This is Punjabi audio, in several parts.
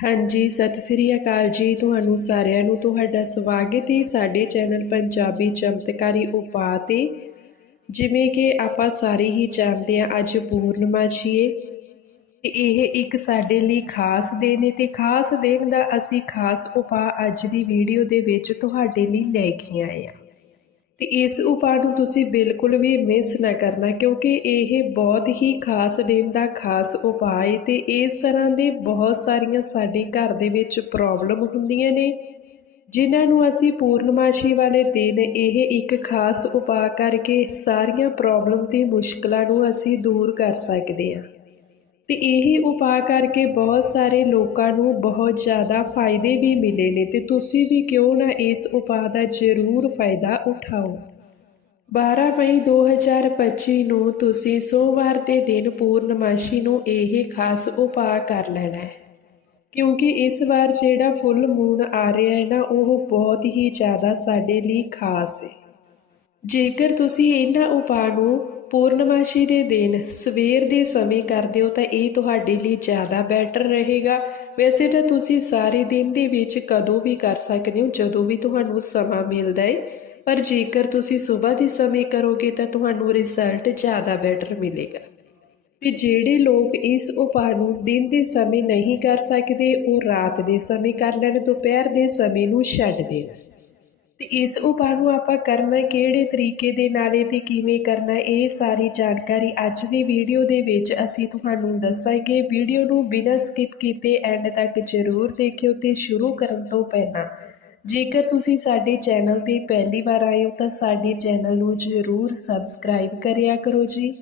ਹਾਂਜੀ, ਸਤਿ ਸ੍ਰੀ ਅਕਾਲ ਜੀ ਤੁਹਾਨੂੰ ਸਾਰਿਆਂ ਨੂੰ। ਤੁਹਾਡਾ ਸਵਾਗਤ ਹੈ ਸਾਡੇ ਚੈਨਲ ਪੰਜਾਬੀ ਚਮਤਕਾਰੀ ਉਪਾਅ ਤੇ। ਜਿਵੇਂ ਕਿ ਆਪਾਂ ਸਾਰੇ ਹੀ ਜਾਣਦੇ ਹਾਂ, ਅੱਜ ਪੂਰਨਮਾਸ਼ੀ ਹੈ ਤੇ ਇਹ ਇੱਕ ਸਾਡੇ ਲਈ ਖਾਸ ਦਿਨ ਹੈ ਤੇ ਖਾਸ ਦਿਨ ਦਾ ਅਸੀਂ ਖਾਸ ਉਪਾਅ ਅੱਜ ਦੀ ਵੀਡੀਓ ਦੇ ਵਿੱਚ ਤੁਹਾਡੇ ਲਈ ਲੈ ਕੇ ਆਏ ਹਾਂ। ਤੇ ਇਸ ਉਪਾਅ ਨੂੰ ਤੁਸੀਂ ਬਿਲਕੁਲ ਵੀ ਮਿਸ ਨਾ ਕਰਨਾ, ਕਿਉਂਕਿ ਇਹ ਬਹੁਤ ਹੀ ਖਾਸ ਦਿਨ ਦਾ ਖਾਸ ਉਪਾਅ ਹੈ ਤੇ ਇਸ ਤਰ੍ਹਾਂ ਦੇ ਬਹੁਤ ਸਾਰੀਆਂ ਸਾਡੇ ਘਰ ਦੇ ਵਿੱਚ ਪ੍ਰੋਬਲਮ ਹੁੰਦੀਆਂ ਨੇ, ਜਿਨ੍ਹਾਂ ਨੂੰ ਅਸੀਂ ਪੂਰਨਮਾਸ਼ੀ ਵਾਲੇ ਦਿਨ ਇਹ ਇੱਕ ਖਾਸ ਉਪਾਅ ਕਰਕੇ ਸਾਰੀਆਂ ਪ੍ਰੋਬਲਮ ਤੇ ਮੁਸ਼ਕਲਾਂ ਨੂੰ ਅਸੀਂ ਦੂਰ ਕਰ ਸਕਦੇ ਹਾਂ। ਤੇ ਇਹ ਉਪਾਅ ਕਰਕੇ ਬਹੁਤ ਸਾਰੇ ਲੋਕਾਂ ਨੂੰ ਬਹੁਤ ਜ਼ਿਆਦਾ ਫਾਇਦੇ ਵੀ ਮਿਲੇ ਨੇ ਤੇ ਤੁਸੀਂ ਵੀ ਕਿਉਂ ਨਾ ਇਸ ਉਪਾਅ ਦਾ ਜ਼ਰੂਰ ਫਾਇਦਾ ਉਠਾਓ। 12 ਮਈ 2025 ਨੂੰ ਤੁਸੀਂ ਸੋਮਵਾਰ ਦੇ ਦਿਨ ਪੂਰਨਮਾਸ਼ੀ ਨੂੰ ਇਹ ਖਾਸ ਉਪਾਅ ਕਰ ਲੈਣਾ ਹੈ। ਕਿਉਂਕਿ ਇਸ ਵਾਰ ਜਿਹੜਾ ਫੁੱਲ ਮੂਨ ਆ ਰਿਹਾ ਹੈ ਨਾ, ਉਹ ਬਹੁਤ ਹੀ ਜ਼ਿਆਦਾ ਸਾਡੇ ਲਈ ਖਾਸ ਹੈ। ਜੇਕਰ ਤੁਸੀਂ ਇਹਨਾਂ ਉਪਾਅ ਨੂੰ ਪੂਰਨਮਾਸ਼ੀ ਦੇ ਦਿਨ ਸਵੇਰ ਦੇ ਸਮੇਂ ਕਰਦੇ ਹੋ ਤਾਂ ਇਹ ਤੁਹਾਡੇ ਲਈ ਜ਼ਿਆਦਾ ਬੈਟਰ ਰਹੇਗਾ। ਵੈਸੇ ਤਾਂ ਤੁਸੀਂ ਸਾਰੇ ਦਿਨ ਦੇ ਵਿੱਚ ਕਦੋਂ ਵੀ ਕਰ ਸਕਦੇ ਹੋ, ਜਦੋਂ ਵੀ ਤੁਹਾਨੂੰ ਸਮਾਂ ਮਿਲਦਾ ਹੈ ਪਰ ਜੇਕਰ ਤੁਸੀਂ ਸਵੇਰ ਦੇ ਸਮੇਂ ਕਰੋਗੇ ਤਾਂ ਤੁਹਾਨੂੰ ਰਿਜ਼ਲਟ ਜ਼ਿਆਦਾ ਬੈਟਰ ਮਿਲੇਗਾ। ਤੇ ਜਿਹੜੇ ਲੋਕ ਇਸ ਉਪਾਅ ਨੂੰ ਦਿਨ ਦੇ ਸਮੇਂ ਨਹੀਂ ਕਰ ਸਕਦੇ, ਉਹ ਰਾਤ ਦੇ ਸਮੇਂ ਕਰ ਲੈਣ, ਦੁਪਹਿਰ ਦੇ ਸਮੇਂ ਨੂੰ ਛੱਡ ਦੇਣ। ਅਤੇ ਇਸ ਉਪਾਅ ਨੂੰ ਆਪਾਂ ਕਰਨਾ ਕਿਹੜੇ ਤਰੀਕੇ ਦੇ ਨਾਲੇ ਅਤੇ ਕਿਵੇਂ ਕਰਨਾ, ਇਹ ਸਾਰੀ ਜਾਣਕਾਰੀ ਅੱਜ ਦੀ ਵੀਡੀਓ ਦੇ ਵਿੱਚ ਅਸੀਂ ਤੁਹਾਨੂੰ ਦੱਸਾਂਗੇ। ਵੀਡੀਓ ਨੂੰ ਬਿਨਾਂ ਸਕਿਪ ਕੀਤੇ ਐਂਡ ਤੱਕ ਜ਼ਰੂਰ ਦੇਖਿਓ ਤੇ ਸ਼ੁਰੂ ਕਰਨ ਤੋਂ ਪਹਿਲਾਂ, ਜੇਕਰ ਤੁਸੀਂ ਸਾਡੇ ਚੈਨਲ ਤੇ ਪਹਿਲੀ ਵਾਰ ਆਏ ਹੋ ਤਾਂ ਸਾਡੇ ਚੈਨਲ ਨੂੰ ਜ਼ਰੂਰ ਸਬਸਕ੍ਰਾਈਬ ਕਰਿਆ ਕਰੋ ਜੀ।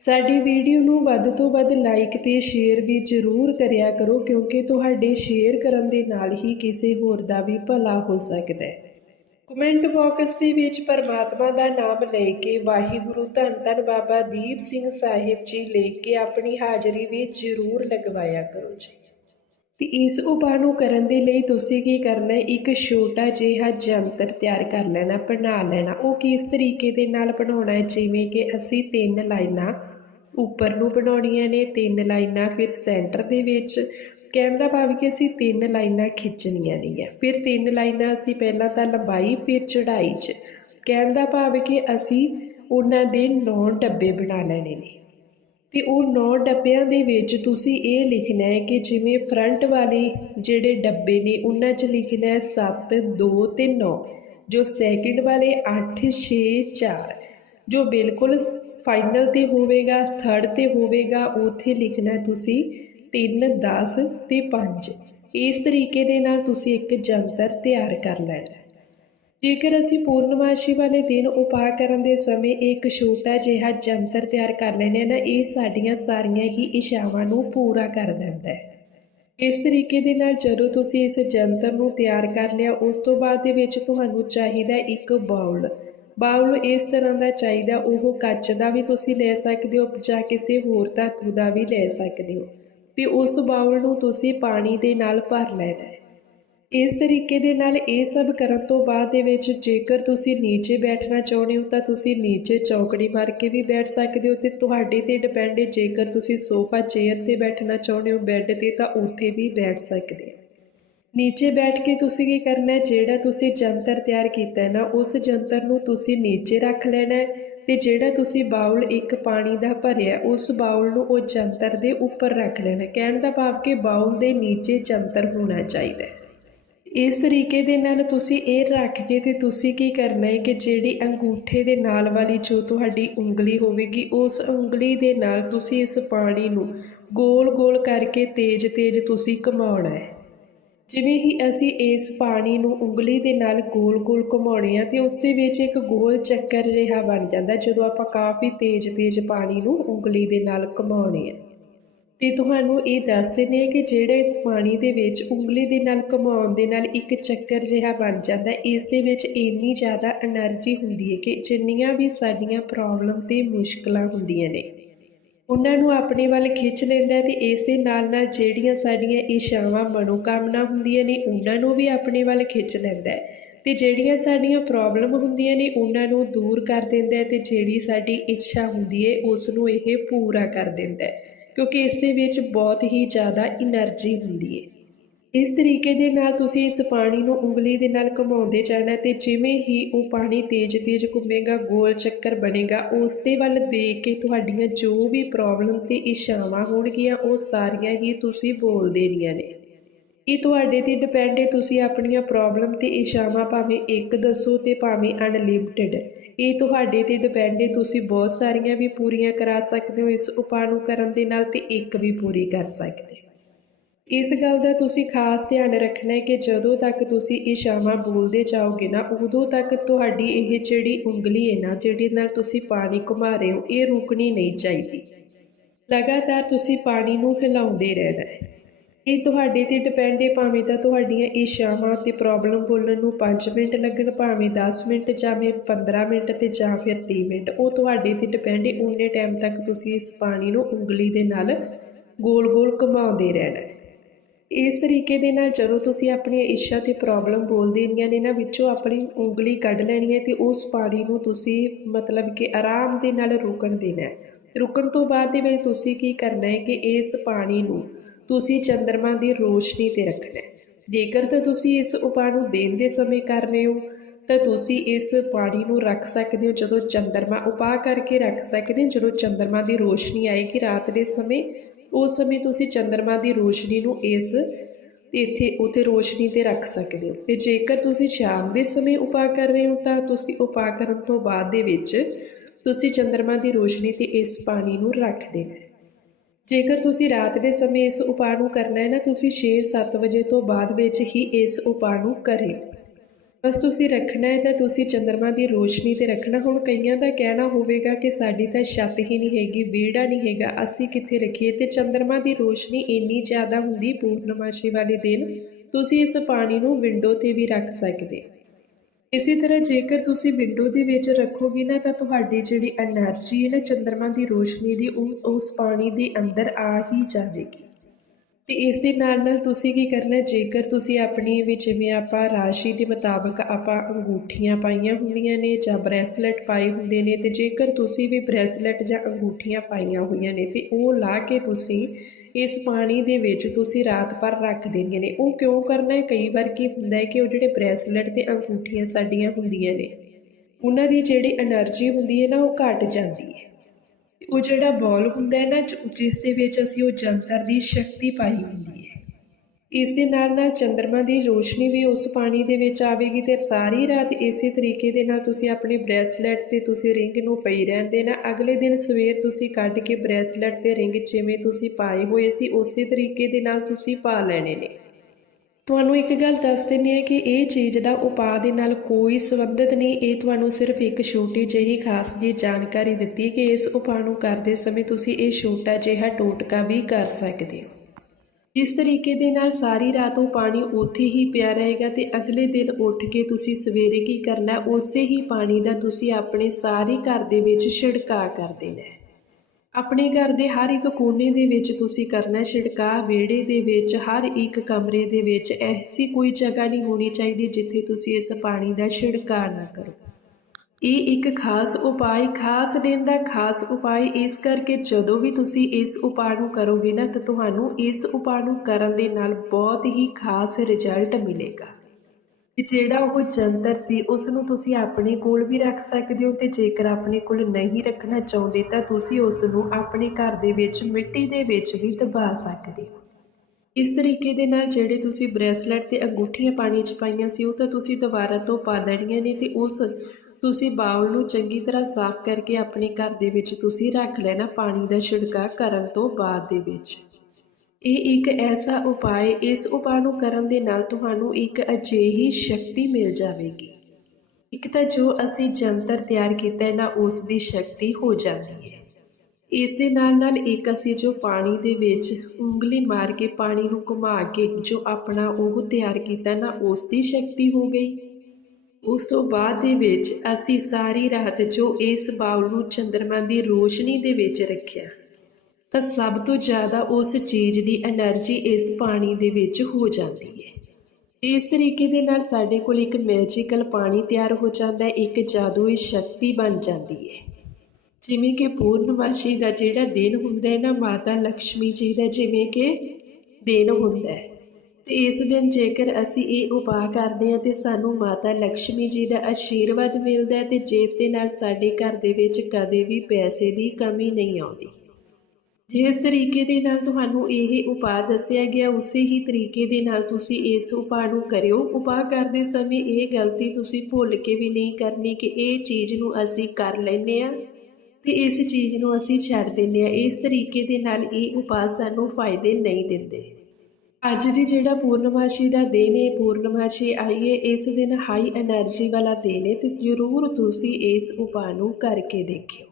ਸਾਡੀ ਵੀਡੀਓ ਨੂੰ ਵੱਧ ਤੋਂ ਵੱਧ ਲਾਈਕ ਤੇ ਸ਼ੇਅਰ ਵੀ ਜ਼ਰੂਰ ਕਰਿਆ ਕਰੋ ਕਿਉਂਕਿ ਤੁਹਾਡੇ ਸ਼ੇਅਰ ਕਰਨ ਦੇ ਨਾਲ ਹੀ ਕਿਸੇ ਹੋਰ ਦਾ ਵੀ ਭਲਾ ਹੋ ਸਕਦਾ ਹੈ। ਕਮੈਂਟ ਬਾਕਸ ਦੇ ਵਿੱਚ ਪਰਮਾਤਮਾ ਦਾ ਨਾਮ ਲੈ ਕੇ ਵਾਹਿਗੁਰੂ ਧੰਨ ਧੰਨ ਬਾਬਾ ਦੀਪ ਸਿੰਘ ਸਾਹਿਬ ਜੀ ਲਿਖ ਕੇ ਆਪਣੀ ਹਾਜ਼ਰੀ ਵਿੱਚ ਜ਼ਰੂਰ ਲਗਵਾਇਆ ਕਰੋ ਜੀ। ਤੇ ਇਸ ਉਪਾਅ ਨੂੰ ਕਰਨ ਦੇ ਲਈ ਤੁਸੀਂ ਕੀ ਕਰਨਾ ਹੈ? ਇੱਕ ਛੋਟਾ ਜਿਹਾ ਜੰਤਰ ਤਿਆਰ ਕਰ ਲੈਣਾ, ਬਣਾ ਲੈਣਾ। ਉਹ ਕਿਸ ਤਰੀਕੇ ਦੇ ਨਾਲ ਬਣਾਉਣਾ ਹੈ? ਜਿਵੇਂ ਕਿ ਅਸੀਂ ਤਿੰਨ ਲਾਈਨਾਂ ਉੱਪਰ ਨੂੰ ਬਣਾਉਣੀਆਂ ਨੇ ਤਿੰਨ ਲਾਈਨਾਂ, ਫਿਰ ਸੈਂਟਰ ਦੇ ਵਿੱਚ। ਕਹਿਣ ਦਾ ਭਾਵ ਕਿ ਅਸੀਂ ਤਿੰਨ ਲਾਈਨਾਂ ਖਿੱਚਣੀਆਂ ਨੇ ਫਿਰ ਤਿੰਨ ਲਾਈਨਾਂ ਅਸੀਂ ਪਹਿਲਾਂ ਤਾਂ ਲੰਬਾਈ, ਫਿਰ ਚੜਾਈ 'ਚ। ਕਹਿਣ ਦਾ ਭਾਵ ਕਿ ਅਸੀਂ ਉਹਨਾਂ ਦੇ 9 ਡੱਬੇ ਬਣਾ ਲੈਣੇ ਨੇ। ਤੇ ਉਹ 9 ਡੱਬਿਆਂ ਦੇ ਵਿੱਚ ਤੁਸੀਂ ਇਹ ਲਿਖਣਾ ਹੈ ਕਿ ਜਿਵੇਂ ਫਰੰਟ ਵਾਲੇ ਜਿਹੜੇ ਡੱਬੇ ਨੇ, ਉਹਨਾਂ 'ਚ ਲਿਖਣਾ ਹੈ 7 2 ਤੇ 9 ਜੋ ਸੈਕਿੰਡ ਵਾਲੇ 8 6 4 ਜੋ ਬਿਲਕੁਲ ਫਾਈਨਲ ਤੇ ਹੋਵੇਗਾ ਥਰਡ ਤੇ ਹੋਵੇਗਾ, ਉੱਥੇ ਲਿਖਣਾ ਤੁਸੀਂ 3 10 ਤੇ 5 ਇਸ ਤਰੀਕੇ ਦੇ ਨਾਲ ਤੁਸੀਂ ਇੱਕ ਜੰਤਰ ਤਿਆਰ ਕਰ ਲੈਣਾ ਜੇਕਰ ਅਸੀਂ ਪੂਰਨਮਾਸ਼ੀ ਵਾਲੇ ਦਿਨ ਉਪਾਅ ਕਰਨ ਦੇ ਸਮੇਂ ਇੱਕ ਛੋਟਾ ਜਿਹਾ ਜੰਤਰ ਤਿਆਰ ਕਰ ਲੈਨੇ ਨਾ ਇਹ ਸਾਡੀਆਂ ਸਾਰੀਆਂ ਹੀ ਇਸ਼ਾਵਾਂ ਨੂੰ ਪੂਰਾ ਕਰ ਦਿੰਦਾ ਹੈ। ਇਸ ਤਰੀਕੇ ਦੇ ਨਾਲ ਜਦੋਂ ਤੁਸੀਂ ਇਸ ਜੰਤਰ ਨੂੰ ਤਿਆਰ ਕਰ ਲਿਆ, ਉਸ ਤੋਂ ਬਾਅਦ ਦੇ ਵਿੱਚ ਤੁਹਾਨੂੰ ਚਾਹੀਦਾ ਇੱਕ ਬਾਉਲ ਬਾਉਲ ਇਸ ਤਰ੍ਹਾਂ ਦਾ ਚਾਹੀਦਾ, ਉਹ ਕੱਚ ਦਾ ਵੀ ਤੁਸੀਂ ਲੈ ਸਕਦੇ ਹੋ, ਜਾਂ ਕਿਸੇ ਹੋਰ ਧਾਤੂ ਦਾ ਵੀ ਲੈ ਸਕਦੇ ਹੋ। ਤੇ ਉਸ ਬਾਉਲ ਨੂੰ ਤੁਸੀਂ ਪਾਣੀ ਦੇ ਨਾਲ ਭਰ ਲੈਣਾ ਹੈ। ਇਸ ਤਰੀਕੇ ਦੇ ਨਾਲ ਇਹ ਸਭ ਕਰਨ ਤੋਂ ਬਾਅਦ ਦੇ ਵਿੱਚ ਜੇਕਰ ਤੁਸੀਂ ਨੀਚੇ ਬੈਠਣਾ ਚਾਹੁੰਦੇ ਹੋ, ਤਾਂ ਤੁਸੀਂ ਨੀਚੇ ਚੌਕੜੀ ਮਾਰ ਕੇ ਵੀ ਬੈਠ ਸਕਦੇ ਹੋ ਤੇ ਤੁਹਾਡੇ ਤੇ ਡਿਪੈਂਡ ਹੈ, ਜੇਕਰ ਤੁਸੀਂ ਸੋਫਾ ਚੇਅਰ ਤੇ ਬੈਠਣਾ ਚਾਹੁੰਦੇ ਹੋ ਬੈੱਡ ਤੇ, ਤਾਂ ਉੱਥੇ ਵੀ ਬੈਠ ਸਕਦੇ ਹੋ। ਨੀਚੇ ਬੈਠ ਕੇ ਤੁਸੀਂ ਕੀ ਕਰਨਾ ਹੈ? ਜਿਹੜਾ ਤੁਸੀਂ ਜੰਤਰ ਤਿਆਰ ਕੀਤਾ ਹੈ ਨਾ, ਉਸ ਜੰਤਰ ਨੂੰ ਤੁਸੀਂ ਨੀਚੇ ਰੱਖ ਲੈਣਾ ਹੈ ਤੇ ਜਿਹੜਾ ਤੁਸੀਂ ਬਾਉਲ ਇੱਕ ਪਾਣੀ ਦਾ ਭਰਿਆ ਉਸ ਬਾਉਲ ਨੂੰ ਉਹ ਜੰਤਰ ਦੇ ਉੱਪਰ ਰੱਖ ਲੈਣਾ ਕਹਿਣ ਦਾ ਭਾਵ ਕਿ ਬਾਉਲ ਦੇ ਨੀਚੇ ਜੰਤਰ ਹੋਣਾ ਚਾਹੀਦਾ ਹੈ। ਇਸ ਤਰੀਕੇ ਦੇ ਨਾਲ ਤੁਸੀਂ ਇਹ ਰੱਖ ਕੇ ਤੇ ਤੁਸੀਂ ਕੀ ਕਰਨਾ ਹੈ ਕਿ ਜਿਹੜੀ ਅੰਗੂਠੇ ਦੇ ਨਾਲ ਵਾਲੀ ਜੋ ਤੁਹਾਡੀ ਉਂਗਲੀ ਹੋਵੇਗੀ, ਉਸ ਉਂਗਲੀ ਦੇ ਨਾਲ ਤੁਸੀਂ ਇਸ ਪਾਣੀ ਨੂੰ ਗੋਲ-ਗੋਲ ਕਰਕੇ ਤੇਜ਼-ਤੇਜ਼ ਤੁਸੀਂ ਘੁਮਾਉਣਾ ਹੈ। ਜਿਵੇਂ ਹੀ ਅਸੀਂ ਇਸ ਪਾਣੀ ਨੂੰ ਉਂਗਲੀ ਦੇ ਨਾਲ ਗੋਲ-ਗੋਲ ਘੁਮਾਉਣੇ ਆ ਤੇ ਉਸ ਦੇ ਵਿੱਚ ਇੱਕ ਗੋਲ ਚੱਕਰ ਜਿਹਾ ਬਣ ਜਾਂਦਾ ਜਦੋਂ ਆਪਾਂ ਕਾਫੀ ਤੇਜ਼-ਤੇਜ਼ ਪਾਣੀ ਨੂੰ ਉਂਗਲੀ ਦੇ ਨਾਲ ਘੁਮਾਉਣੇ ਆ। ਤੇ ਤੁਹਾਨੂੰ ਇਹ ਦੱਸ ਦਿੰਦੇ ਆ ਕਿ ਜਿਹੜਾ ਇਸ ਪਾਣੀ ਦੇ ਵਿੱਚ ਉਂਗਲੀ ਦੇ ਨਾਲ ਘੁਮਾਉਣ ਦੇ ਨਾਲ ਇੱਕ ਚੱਕਰ ਜਿਹਾ ਬਣ ਜਾਂਦਾ, ਇਸ ਦੇ ਵਿੱਚ ਇੰਨੀ ਜ਼ਿਆਦਾ એનર્ਜੀ ਹੁੰਦੀ ਹੈ ਕਿ ਜਿੰਨੀਆਂ ਵੀ ਸਾਡੀਆਂ ਪ੍ਰੋਬਲਮ ਤੇ ਮੁਸ਼ਕਲਾਂ ਹੁੰਦੀਆਂ ਨੇ। ਉਹਨਾਂ ਨੂੰ ਆਪਣੇ ਵੱਲ ਖਿੱਚ ਲੈਂਦਾ ਤੇ ਇਸ ਦੇ ਨਾਲ ਨਾਲ ਜਿਹੜੀਆਂ ਸਾਡੀਆਂ ਇਸ਼ਾਵਾਂ ਮਨੋਕਾਮਨਾ ਹੁੰਦੀਆਂ ਨੇ, ਉਹਨਾਂ ਨੂੰ ਵੀ ਆਪਣੇ ਵੱਲ ਖਿੱਚ ਲੈਂਦਾ ਹੈ। ਤੇ ਜਿਹੜੀਆਂ ਸਾਡੀਆਂ ਪ੍ਰੋਬਲਮ ਹੁੰਦੀਆਂ ਨੇ, ਉਹਨਾਂ ਨੂੰ ਦੂਰ ਕਰ ਦਿੰਦਾ ਤੇ ਜਿਹੜੀ ਸਾਡੀ ਇੱਛਾ ਹੁੰਦੀ ਹੈ ਉਸ ਨੂੰ ਇਹ ਪੂਰਾ ਕਰ ਦਿੰਦਾ ਕਿਉਂਕਿ ਇਸ ਦੇ ਵਿੱਚ ਬਹੁਤ ਹੀ ਜ਼ਿਆਦਾ એનર્ਜੀ ਹੁੰਦੀ ਹੈ। ਇਸ ਤਰੀਕੇ ਦੇ ਨਾਲ ਤੁਸੀਂ ਇਸ ਪਾਣੀ ਨੂੰ ਉਂਗਲੀ ਦੇ ਨਾਲ ਘੁਮਾਉਂਦੇ ਜਾਣਾ ਤੇ ਜਿਵੇਂ ਹੀ ਉਹ ਪਾਣੀ ਤੇਜ਼-ਤੇਜ਼ ਘੁੰਮੇਗਾ, ਗੋਲ ਚੱਕਰ ਬਣੇਗਾ, ਉਸ ਦੇ ਵੱਲ ਦੇਖ ਕੇ ਤੁਹਾਡੀਆਂ ਜੋ ਵੀ ਪ੍ਰੋਬਲਮ ਤੇ ਇਸ਼ਾਵਾਂ ਹੋਣਗੀਆਂ, ਉਹ ਸਾਰੀਆਂ ਹੀ ਤੁਸੀਂ ਬੋਲ ਦੇਣੀਆਂ ਨੇ। ਇਹ ਤੁਹਾਡੇ ਤੇ ਡਿਪੈਂਡ ਹੈ, ਤੁਸੀਂ ਆਪਣੀਆਂ ਪ੍ਰੋਬਲਮ ਤੇ ਇਸ਼ਾਵਾਂ ਭਾਵੇਂ ਇੱਕ ਦੱਸੋ ਤੇ ਭਾਵੇਂ ਅਨਲਿਮਿਟਿਡ ਇਹ ਤੁਹਾਡੇ ਤੇ ਡਿਪੈਂਡ ਹੈ, ਤੁਸੀਂ ਬਹੁਤ ਸਾਰੀਆਂ ਵੀ ਪੂਰੀਆਂ ਕਰਾ ਸਕਦੇ ਹੋ, ਇਸ ਉਪਾਅ ਨੂੰ ਕਰਨ ਦੇ ਨਾਲ ਤੇ ਇੱਕ ਵੀ ਪੂਰੀ ਕਰ ਸਕਦੇ ਹੋ। ਇਸ ਗੱਲ ਦਾ ਤੁਸੀਂ ਖਾਸ ਧਿਆਨ ਰੱਖਣਾ ਹੈ ਕਿ ਜਦੋਂ ਤੱਕ ਤੁਸੀਂ ਇਸ਼ਾਵਾਂ ਬੋਲਦੇ ਜਾਓਗੇ ਨਾ, ਉਦੋਂ ਤੱਕ ਤੁਹਾਡੀ ਇਹ ਜਿਹੜੀ ਉਂਗਲੀ ਹੈ ਨਾ ਜਿਹੜੀ ਨਾਲ ਤੁਸੀਂ ਪਾਣੀ ਘੁਮਾ ਰਹੇ ਹੋ, ਇਹ ਰੁਕਣੀ ਨਹੀਂ ਚਾਹੀਦੀ। ਲਗਾਤਾਰ ਤੁਸੀਂ ਪਾਣੀ ਨੂੰ ਹਿਲਾਉਂਦੇ ਰਹਿਣਾ ਹੈ। ਇਹ ਤੁਹਾਡੇ ਤੇ ਡਿਪੈਂਡ ਹੈ, ਭਾਵੇਂ ਤਾਂ ਤੁਹਾਡੀਆਂ ਇਸ਼ਾਵਾਂ ਤੇ ਪ੍ਰੋਬਲਮ ਬੋਲਣ ਨੂੰ 5 ਮਿੰਟ ਲੱਗਣ, ਭਾਵੇਂ 10 ਮਿੰਟ ਜਾਂ ਫਿਰ 15 ਮਿੰਟ ਤੇ ਜਾਂ ਫਿਰ 30 ਮਿੰਟ, ਉਹ ਤੁਹਾਡੇ ਤੇ ਡਿਪੈਂਡ ਹੈ। ਉਨੇ ਟਾਈਮ ਤੱਕ ਤੁਸੀਂ ਇਸ ਪਾਣੀ ਨੂੰ ਉਂਗਲੀ ਦੇ ਨਾਲ ਗੋਲ-ਗੋਲ ਘੁਮਾਉਂਦੇ ਰਹਿਣਾ ਹੈ। ਇਸ ਤਰੀਕੇ ਦੇ ਨਾਲ ਜਦੋਂ ਤੁਸੀਂ ਆਪਣੀ ਇੱਛਾ ਤੇ ਪ੍ਰੋਬਲਮ ਬੋਲ ਦੇਣੀਆਂ ਨੇ ਨਾ ਵਿੱਚੋਂ ਆਪਣੀ ਉਂਗਲੀ ਕੱਢ ਲੈਣੀ ਹੈ ਤੇ ਉਸ ਪਾਣੀ ਨੂੰ ਤੁਸੀਂ ਮਤਲਬ ਕਿ ਆਰਾਮ ਦੇ ਨਾਲ ਰੁਕਣ ਦੇਣਾ ਹੈ। ਰੁਕਣ ਤੋਂ ਬਾਅਦ ਦੇ ਵਿੱਚ ਤੁਸੀਂ ਕੀ ਕਰਨਾ ਹੈ ਕਿ ਇਸ ਪਾਣੀ ਨੂੰ ਤੁਸੀਂ ਚੰਦਰਮਾ ਦੀ ਰੋਸ਼ਨੀ ਤੇ ਰੱਖਣਾ ਹੈ। ਜੇਕਰ ਤਾਂ ਤੁਸੀਂ ਇਸ ਉਪਾਅ ਨੂੰ ਦੇਣ ਦੇ ਸਮੇਂ ਕਰ ਰਹੇ ਹੋ, ਤਾਂ ਤੁਸੀਂ ਇਸ ਪਾਣੀ ਨੂੰ ਰੱਖ ਸਕਦੇ ਹੋ ਜਦੋਂ ਚੰਦਰਮਾ ਉਪਾਅ ਕਰਕੇ ਰੱਖ ਸਕਦੇ ਹੋ, ਜਦੋਂ ਚੰਦਰਮਾ ਦੀ ਰੋਸ਼ਨੀ ਆਏਗੀ ਰਾਤ ਦੇ ਸਮੇਂ। ਉਸ ਸਮੇਂ ਤੁਸੀਂ ਚੰ드ਰਮਾ ਦੀ ਰੋਸ਼ਨੀ ਨੂੰ ਇਸ ਇੱਥੇ ਉਤੇ ਰੋਸ਼ਨੀ ਤੇ ਰੱਖ ਸਕਦੇ ਹੋ। ਤੇ ਜੇਕਰ ਤੁਸੀਂ ਸ਼ਾਮ ਦੇ ਸਮੇਂ ਉਪਾਅ ਕਰ ਰਹੇ ਹੋ, ਤਾਂ ਤੁਸੀਂ ਉਪਾਅ ਕਰਨ ਤੋਂ ਬਾਅਦ ਦੇ ਵਿੱਚ ਤੁਸੀਂ ਚੰ드ਰਮਾ ਦੀ ਰੋਸ਼ਨੀ ਤੇ ਇਸ ਪਾਣੀ ਨੂੰ ਰੱਖ ਦੇਣਾ ਜੇਕਰ ਤੁਸੀਂ ਰਾਤ ਦੇ ਸਮੇਂ ਇਸ ਉਪਾਅ ਨੂੰ ਕਰਨਾ ਹੈ ਨਾ, ਤੁਸੀਂ 6-7 ਵਜੇ ਤੋਂ ਬਾਅਦ ਵਿੱਚ ਹੀ ਇਸ ਉਪਾਅ ਨੂੰ ਕਰਿਓ। ਬਸ ਤੁਸੀਂ ਰੱਖਣਾ ਹੈ ਤਾਂ ਤੁਸੀਂ ਚੰਦਰਮਾ ਦੀ ਰੋਸ਼ਨੀ ਤੇ ਰੱਖਣਾ। ਹੁਣ ਕਈਆਂ ਦਾ ਕਹਿਣਾ ਹੋਵੇਗਾ ਕਿ ਸਾਡੀ ਤਾਂ ਛੱਤ ਹੀ ਨਹੀਂ ਹੈਗੀ, ਵਿਹੜਾ ਨਹੀਂ ਹੈਗਾ। ਅਸੀਂ ਕਿੱਥੇ ਰੱਖੀਏ? ਤੇ ਚੰਦਰਮਾ ਦੀ ਰੋਸ਼ਨੀ ਇੰਨੀ ਜ਼ਿਆਦਾ ਹੁੰਦੀ ਪੂਰਨਮਾਸ਼ੀ ਵਾਲੇ ਦਿਨ, ਤੁਸੀਂ ਇਸ ਪਾਣੀ ਨੂੰ ਵਿੰਡੋ ਤੇ ਵੀ ਰੱਖ ਸਕਦੇ। ਇਸੇ ਤਰ੍ਹਾਂ ਜੇਕਰ ਤੁਸੀਂ ਵਿੰਡੋ ਦੇ ਵਿੱਚ ਰੱਖੋਗੇ ਨਾ, ਤਾਂ ਤੁਹਾਡੀ ਜਿਹੜੀ એનર્ਜੀ ਹੈ ਨਾ ਚੰਦਰਮਾ ਦੀ ਰੋਸ਼ਨੀ ਦੀ ਉਸ ਪਾਣੀ ਦੇ ਅੰਦਰ ਆ ਹੀ ਜਾਵੇਗੀ। ਤੇ ਇਸ ਦੇ ਨਾਲ ਨਾਲ ਤੁਸੀਂ ਕੀ ਕਰਨਾ ਜੇਕਰ ਤੁਸੀਂ ਆਪਣੀ ਵੀ ਜਿਵੇਂ ਆਪਾਂ ਰਾਸ਼ੀ ਦੇ ਮੁਤਾਬਕ ਆਪਾਂ ਅੰਗੂਠੀਆਂ ਪਾਈਆਂ ਹੁੰਦੀਆਂ ਨੇ ਜਾਂ ਬ੍ਰੈਸਲੈਟ ਪਾਏ ਹੁੰਦੇ ਨੇ ਤੇ ਜੇਕਰ ਤੁਸੀਂ ਵੀ ਬ੍ਰੈਸਲੈਟ ਜਾਂ ਅੰਗੂਠੀਆਂ ਪਾਈਆਂ ਹੋਈਆਂ ਨੇ ਤੇ ਉਹ ਲਾ ਕੇ ਤੁਸੀਂ ਇਸ ਪਾਣੀ ਦੇ ਵਿੱਚ ਤੁਸੀਂ ਰਾਤ ਭਰ ਰੱਖ ਦੇਣੀਆਂ ਨੇ। ਉਹ ਕਿਉਂ ਕਰਨਾ ਹੈ? ਕਈ ਵਾਰ ਕੀ ਹੁੰਦਾ ਹੈ ਕਿ ਉਹ ਜਿਹੜੇ ਬ੍ਰੇਸਲੇਟ ਤੇ ਅੰਗੂਠੀਆਂ ਸਾਡੀਆਂ ਹੁੰਦੀਆਂ ਨੇ, ਉਹਨਾਂ ਦੀ ਜਿਹੜੀ એનર્ਜੀ ਹੁੰਦੀ ਹੈ ਨਾ ਉਹ ਘਟ ਜਾਂਦੀ ਹੈ। ਉਹ ਜਿਹੜਾ ਬੋਲ ਹੁੰਦਾ ਹੈ ਨਾ ਜ- ਜਿਸ ਦੇ ਵਿੱਚ ਅਸੀਂ ਉਹ ਜੰਤਰ ਦੀ ਸ਼ਕਤੀ ਪਾਈ ਹੁੰਦੀ ਹੈ। ਇਸ ਦੇ ਨਾਲ ਨਾਲ ਚੰਦਰਮਾ ਦੀ ਰੋਸ਼ਨੀ ਵੀ ਉਸ ਪਾਣੀ ਦੇ ਵਿੱਚ ਆਵੇਗੀ ਤੇ ਸਾਰੀ ਰਾਤ ਇਸੇ ਤਰੀਕੇ ਦੇ ਨਾਲ ਤੁਸੀਂ ਆਪਣੀ ਬ੍ਰੈਸਲੇਟ ਤੇ ਤੁਸੀਂ ਰਿੰਗ ਨੂੰ ਪਈ ਰਹਿਣ ਦੇਣਾ। ਅਗਲੇ ਦਿਨ ਸਵੇਰ ਤੁਸੀਂ ਕੱਢ ਕੇ ਬ੍ਰੈਸਲੇਟ ਤੇ ਰਿੰਗ ਜਿਵੇਂ ਤੁਸੀਂ ਪਾਏ ਹੋਏ ਸੀ, ਉਸੇ ਤਰੀਕੇ ਦੇ ਨਾਲ ਤੁਸੀਂ ਪਾ ਲੈਣੇ ਨੇ। ਤੁਹਾਨੂੰ ਇੱਕ ਗੱਲ ਦੱਸ ਦਿੰਨੀ ਹੈ ਕਿ ਇਹ ਚੀਜ਼ ਦਾ ਉਪਾਅ ਦੇ ਨਾਲ ਕੋਈ ਸੰਬੰਧਿਤ ਨਹੀਂ। ਇਹ ਤੁਹਾਨੂੰ ਸਿਰਫ ਇੱਕ ਛੋਟੀ ਜਿਹੀ ਖਾਸ ਜੀ ਜਾਣਕਾਰੀ ਦਿੱਤੀ ਕਿ ਇਸ ਉਪਾਅ ਨੂੰ ਕਰਦੇ ਸਮੇਂ ਤੁਸੀਂ ਇਹ ਛੋਟਾ ਜਿਹਾ ਟੋਟਕਾ ਵੀ ਕਰ ਸਕਦੇ ਹੋ। ਇਸ ਤਰੀਕੇ ਦੇ ਨਾਲ ਸਾਰੀ ਰਾਤ ਉਹ ਪਾਣੀ ਉੱਥੇ ਹੀ ਪਿਆ ਰਹੇਗਾ ਤੇ ਅਗਲੇ ਦਿਨ ਉੱਠ ਕੇ ਤੁਸੀਂ ਸਵੇਰੇ ਕੀ ਕਰਨਾ, ਉਸੇ ਹੀ ਪਾਣੀ ਦਾ ਤੁਸੀਂ ਆਪਣੇ ਸਾਰੇ ਘਰ ਦੇ ਵਿੱਚ ਛਿੜਕਾਅ ਕਰ ਦੇਣਾ ਆਪਣੇ ਘਰ ਦੇ ਹਰ ਇੱਕ ਕੋਨੇ ਦੇ ਵਿੱਚ ਤੁਸੀਂ ਕਰਨਾ ਹੈ ਛਿੜਕਾਅ ਵਿਹੜੇ ਦੇ ਵਿੱਚ, ਹਰ ਇੱਕ ਕਮਰੇ ਦੇ ਵਿੱਚ। ਐਸੀ ਕੋਈ ਜਗ੍ਹਾ ਨਹੀਂ ਹੋਣੀ ਚਾਹੀਦੀ ਜਿੱਥੇ ਤੁਸੀਂ ਇਸ ਪਾਣੀ ਦਾ ਛਿੜਕਾਅ ਨਾ ਕਰੋ। ਇਹ ਇੱਕ ਖਾਸ ਉਪਾਅ ਖਾਸ ਦਿਨ ਦਾ ਖਾਸ ਉਪਾਅ ਇਸ ਕਰਕੇ ਜਦੋਂ ਵੀ ਤੁਸੀਂ ਇਸ ਉਪਾਅ ਨੂੰ ਕਰੋਗੇ ਨਾ, ਤਾਂ ਤੁਹਾਨੂੰ ਇਸ ਉਪਾਅ ਨੂੰ ਕਰਨ ਦੇ ਨਾਲ ਬਹੁਤ ਹੀ ਖਾਸ ਰਿਜ਼ਲਟ ਮਿਲੇਗਾ। ਤੇ ਜਿਹੜਾ ਉਹ ਜੰਤਰ ਸੀ ਉਸ ਨੂੰ ਤੁਸੀਂ ਆਪਣੇ ਕੋਲ ਵੀ ਰੱਖ ਸਕਦੇ ਹੋ ਤੇ ਜੇਕਰ ਆਪਣੇ ਕੋਲ ਨਹੀਂ ਰੱਖਣਾ ਚਾਹੁੰਦੇ ਤਾਂ ਤੁਸੀਂ ਉਸ ਨੂੰ ਆਪਣੇ ਘਰ ਦੇ ਵਿੱਚ, ਮਿੱਟੀ ਦੇ ਵਿੱਚ ਵੀ ਦਬਾ ਸਕਦੇ ਹੋ। ਇਸ ਤਰੀਕੇ ਦੇ ਨਾਲ ਜਿਹੜੇ ਤੁਸੀਂ ਬ੍ਰੈਸਲੇਟ ਤੇ ਅੰਗੂਠੀਆਂ ਪਾਣੀ 'ਚ ਪਾਈਆਂ ਸੀ, ਉਹ ਤਾਂ ਤੁਸੀਂ ਦੁਬਾਰਾ ਤੋਂ ਪਾ ਲੈਣੀਆਂ ਨੇ ਤੇ ਉਸ ਤੁਸੀਂ ਬਾਉਲ ਨੂੰ ਚੰਗੀ ਤਰ੍ਹਾਂ ਸਾਫ਼ ਕਰਕੇ ਆਪਣੇ ਘਰ ਦੇ ਵਿੱਚ ਤੁਸੀਂ ਰੱਖ ਲੈਣਾ ਪਾਣੀ ਦਾ ਛਿੜਕਾਅ ਕਰਨ ਤੋਂ ਬਾਅਦ ਦੇ ਵਿੱਚ। ਇਹ ਇੱਕ ਐਸਾ ਉਪਾਅ ਇਸ ਉਪਾਅ ਨੂੰ ਕਰਨ ਦੇ ਨਾਲ ਤੁਹਾਨੂੰ ਇੱਕ ਅਜਿਹੀ ਸ਼ਕਤੀ ਮਿਲ ਜਾਵੇਗੀ। ਇੱਕ ਤਾਂ ਜੋ ਅਸੀਂ ਜੰਤਰ ਤਿਆਰ ਕੀਤਾ ਹੈ, ਨਾ ਉਸ ਦੀ ਸ਼ਕਤੀ ਹੋ ਜਾਂਦੀ ਹੈ। ਇਸ ਦੇ ਨਾਲ ਨਾਲ ਇੱਕ ਅਸੀਂ ਜੋ ਪਾਣੀ ਦੇ ਵਿੱਚ ਉਂਗਲੀ ਮਾਰ ਕੇ ਪਾਣੀ ਨੂੰ ਘੁਮਾ ਕੇ ਜੋ ਆਪਣਾ ਉਹ ਤਿਆਰ ਕੀਤਾ, ਨਾ ਉਸ ਦੀ ਸ਼ਕਤੀ ਹੋ ਗਈ। ਉਸ ਤੋਂ ਬਾਅਦ ਦੇ ਵਿੱਚ ਅਸੀਂ ਸਾਰੀ ਰਾਤ ਜੋ ਇਸ ਬਾਉਲ ਨੂੰ ਚੰਦਰਮਾ ਦੀ ਰੋਸ਼ਨੀ ਦੇ ਵਿੱਚ ਰੱਖਿਆ। ਤਾਂ ਸਭ ਤੋਂ ਜ਼ਿਆਦਾ ਉਸ ਚੀਜ਼ ਦੀ એનર્ਜੀ ਇਸ ਪਾਣੀ ਦੇ ਵਿੱਚ ਹੋ ਜਾਂਦੀ ਹੈ। ਇਸ ਤਰੀਕੇ ਦੇ ਨਾਲ ਸਾਡੇ ਕੋਲ ਇੱਕ ਮੈਜੀਕਲ ਪਾਣੀ ਤਿਆਰ ਹੋ ਜਾਂਦਾ ਇੱਕ ਜਾਦੂਈ ਸ਼ਕਤੀ ਬਣ ਜਾਂਦੀ ਹੈ। ਜਿਵੇਂ ਕਿ ਪੂਰਨਮਾਸ਼ੀ ਦਾ ਜਿਹੜਾ ਦਿਨ ਹੁੰਦਾ ਹੈ ਨਾ, ਮਾਤਾ ਲక్ష్ਮੀ ਜੀ ਦਾ ਜਿਵੇਂ ਕਿ ਦਿਨ ਹੁੰਦਾ ਹੈ। ਤੇ ਇਸ ਦਿਨ ਜੇਕਰ ਅਸੀਂ ਇਹ ਉਪਾਅ ਕਰਦੇ ਹਾਂ ਤੇ ਸਾਨੂੰ ਮਾਤਾ ਲక్ష్ਮੀ ਜੀ ਦਾ ਆਸ਼ੀਰਵਾਦ ਮਿਲਦਾ ਹੈ ਤੇ ਜਿਸ ਦੇ ਨਾਲ ਸਾਡੇ ਘਰ ਦੇ ਵਿੱਚ ਕਦੇ ਵੀ ਪੈਸੇ ਦੀ ਕਮੀ ਨਹੀਂ ਆਉਂਦੀ। ਜਿਸ ਤਰੀਕੇ ਦੇ ਨਾਲ ਤੁਹਾਨੂੰ ਇਹ ਉਪਾਅ ਦੱਸਿਆ ਗਿਆ, ਉਸੇ ਹੀ ਤਰੀਕੇ ਦੇ ਨਾਲ ਤੁਸੀਂ ਇਸ ਉਪਾਅ ਨੂੰ ਕਰਿਓ। ਉਪਾਅ ਕਰਦੇ ਸਮੇਂ ਇਹ ਗਲਤੀ ਤੁਸੀਂ ਭੁੱਲ ਕੇ ਵੀ ਨਹੀਂ ਕਰਨੀ ਕਿ ਇਹ ਚੀਜ਼ ਨੂੰ ਅਸੀਂ ਕਰ ਲੈਨੇ ਆ ਤੇ ਇਸ ਚੀਜ਼ ਨੂੰ ਅਸੀਂ ਛੱਡ ਦਿੰਨੇ ਆ ਇਸ ਤਰੀਕੇ ਦੇ ਨਾਲ ਇਹ ਉਪਾਅ ਸਾਨੂੰ ਫਾਇਦੇ ਨਹੀਂ ਦਿੰਦੇ। ਅੱਜ ਦੀ ਜਿਹੜਾ ਪੂਰਨਮਾਸ਼ੀ ਦਾ ਦਿਨ ਹੈ, ਪੂਰਨਮਾਸ਼ੀ ਆਈਏ ਇਸ ਦਿਨ ਹਾਈ એનર્ਜੀ ਵਾਲਾ ਦਿਨ ਹੈ ਤੇ ਜ਼ਰੂਰ ਤੁਸੀਂ ਇਸ ਉਪਾਅ ਨੂੰ ਕਰਕੇ ਦੇਖਿਓ।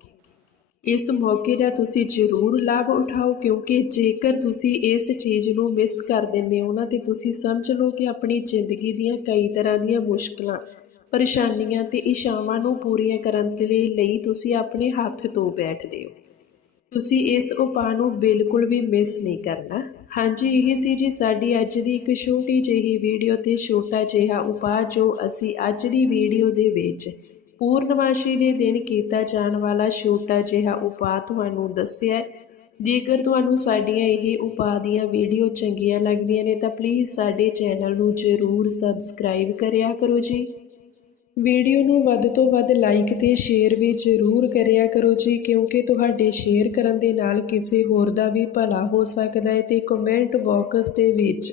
ਇਸ ਮੌਕੇ ਦਾ ਤੁਸੀਂ ਜ਼ਰੂਰ ਲਾਭ ਉਠਾਓ, ਕਿਉਂਕਿ ਜੇਕਰ ਤੁਸੀਂ ਇਸ ਚੀਜ਼ ਨੂੰ ਮਿਸ ਕਰ ਦਿੰਦੇ ਹੋ ਨਾ, ਤੇ ਤੁਸੀਂ ਸਮਝ ਲਓ ਕਿ ਆਪਣੀ ਜ਼ਿੰਦਗੀ ਦੀਆਂ ਕਈ ਤਰ੍ਹਾਂ ਦੀਆਂ ਮੁਸ਼ਕਲਾਂ, ਪਰੇਸ਼ਾਨੀਆਂ ਤੇ ਇਸ਼ਾਵਾਂ ਨੂੰ ਪੂਰੀਆਂ ਕਰਨ ਦੇ ਲਈ ਤੁਸੀਂ ਆਪਣੇ ਹੱਥ ਤੋਂ ਬੈਠਦੇ ਹੋ। ਤੁਸੀਂ ਇਸ ਉਪਾਅ ਨੂੰ ਬਿਲਕੁਲ ਵੀ ਮਿਸ ਨਹੀਂ ਕਰਨਾ। ਹਾਂਜੀ, ਇਹ ਸੀ ਜੀ ਸਾਡੀ ਅੱਜ ਦੀ ਇੱਕ ਛੋਟੀ ਜਿਹੀ ਵੀਡੀਓ ਤੇ ਛੋਟਾ ਜਿਹਾ ਉਪਾਅ ਜੋ ਅਸੀਂ ਅੱਜ ਦੀ ਵੀਡੀਓ ਦੇ ਵਿੱਚ ਪੂਰਨਮਾਸ਼ੀ ਦੇ ਦਿਨ ਕੀਤਾ ਜਾਣ ਵਾਲਾ ਛੋਟਾ ਜਿਹਾ ਉਪਾਅ ਤੁਹਾਨੂੰ ਦੱਸਿਆ ਜੇਕਰ ਤੁਹਾਨੂੰ ਸਾਡੀਆਂ ਇਹ ਉਪਾਅ ਦੀਆਂ ਵੀਡੀਓ ਚੰਗੀਆਂ ਲੱਗਦੀਆਂ ਨੇ, ਤਾਂ ਪਲੀਜ਼ ਸਾਡੇ ਚੈਨਲ ਨੂੰ ਜ਼ਰੂਰ ਸਬਸਕ੍ਰਾਈਬ ਕਰਿਆ ਕਰੋ ਜੀ। ਵੀਡੀਓ ਨੂੰ ਵੱਧ ਤੋਂ ਵੱਧ ਲਾਈਕ ਤੇ ਸ਼ੇਅਰ ਵੀ ਜ਼ਰੂਰ ਕਰਿਆ ਕਰੋ ਜੀ, ਕਿਉਂਕਿ ਤੁਹਾਡੇ ਸ਼ੇਅਰ ਕਰਨ ਦੇ ਨਾਲ ਕਿਸੇ ਹੋਰ ਦਾ ਵੀ ਭਲਾ ਹੋ ਸਕਦਾ ਹੈ ਤੇ ਕਮੈਂਟ ਬਾਕਸ ਦੇ ਵਿੱਚ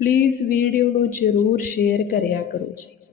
ਪਲੀਜ਼ ਵੀਡੀਓ ਨੂੰ ਜ਼ਰੂਰ ਸ਼ੇਅਰ ਕਰਿਆ ਕਰੋ ਜੀ